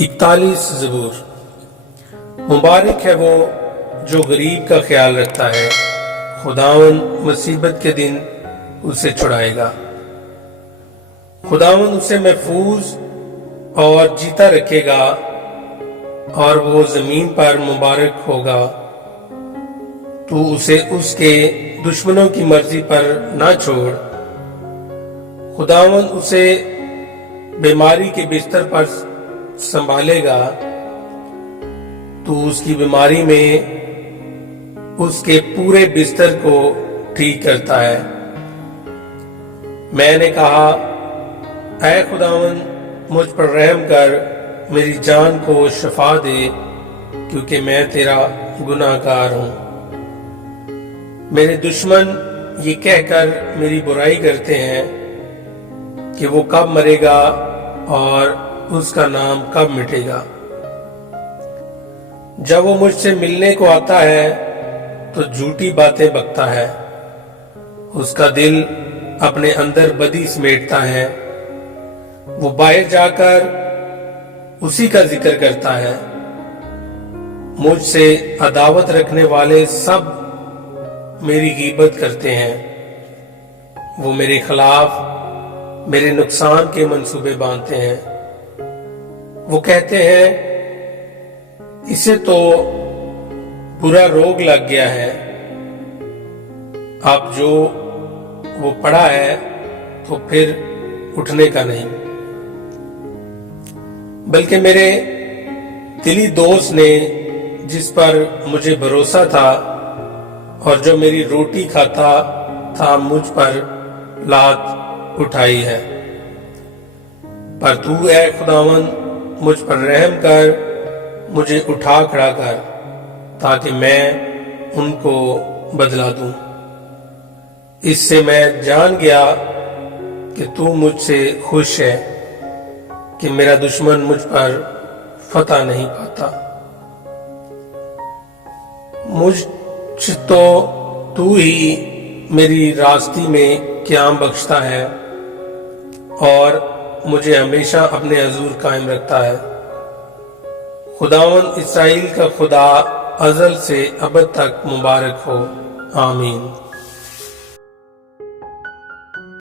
41 ज़बूर। मुबारक है वो जो गरीब का ख्याल रखता है, खुदावन मुसीबत के दिन उसे छुड़ाएगा। खुदावन उसे महफूज और जीता रखेगा और वो जमीन पर मुबारक होगा। तू उसे उसके दुश्मनों की मर्जी पर ना छोड़। खुदावन उसे बीमारी के बिस्तर पर संभालेगा। तू उसकी बीमारी में उसके पूरे बिस्तर को ठीक करता है। मैंने कहा, ऐ खुदावन मुझ पर रहम कर, मेरी जान को शफा दे, क्योंकि मैं तेरा गुनाहगार हूं। मेरे दुश्मन ये कहकर मेरी बुराई करते हैं कि वो कब मरेगा और उसका नाम कब मिटेगा। जब वो मुझसे मिलने को आता है तो झूठी बातें बकता है। उसका दिल अपने अंदर बदी समेटता है। वो बाहर जाकर उसी का जिक्र करता है। मुझसे अदावत रखने वाले सब मेरी गीबत करते हैं। वो मेरे खिलाफ मेरे नुकसान के मंसूबे बांधते हैं। वो कहते हैं, इसे तो बुरा रोग लग गया है। अब जो वो पड़ा है तो फिर उठने का नहीं। बल्कि मेरे दिली दोस्त ने, जिस पर मुझे भरोसा था और जो मेरी रोटी खाता था, मुझ पर लात उठाई है। पर तू ऐ खुदावन मुझ पर रहम कर, मुझे उठा खड़ा कर, ताकि मैं उनको बदला दूं। इससे मैं जान गया कि तू मुझसे खुश है, कि मेरा दुश्मन मुझ पर फतह नहीं पाता। मुझ तो तू ही मेरी रास्ती में क़याम बख्शता है और मुझे हमेशा अपने हजूर कायम रखता है। खुदावन इस्राएल का खुदा अज़ल से अबद तक मुबारक हो। आमीन।